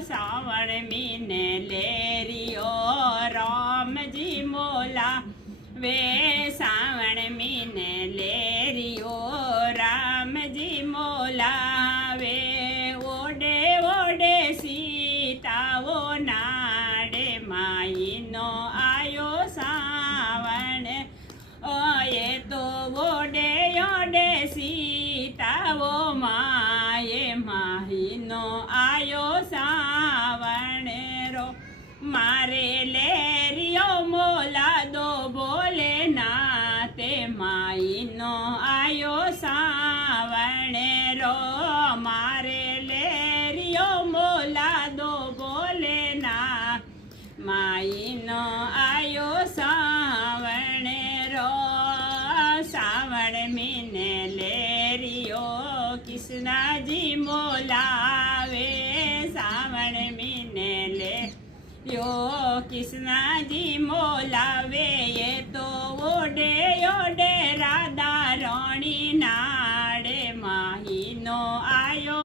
सावण मीने लेरियो राम जी मोला वे सावण मीने लेरियो राम जी मोला वे ओडे ओडे सीता वो नाडे माई नो आयो सावण ये तो ओडे ओडे सीता वो माये माही नो आयो सावण रो मारे लेरियो मोला दो बोले नाते माई नो आयो सावण रो मारे लेरियो मोला दो बोले ना माई नो आयो सावण रो सावण मीने लेरियो कृष्णा जी मोलावे सावण मीने ले यो कृष्णा जी मोलावे ये तो ओडे ओडे राधा राणी नाडे माही नो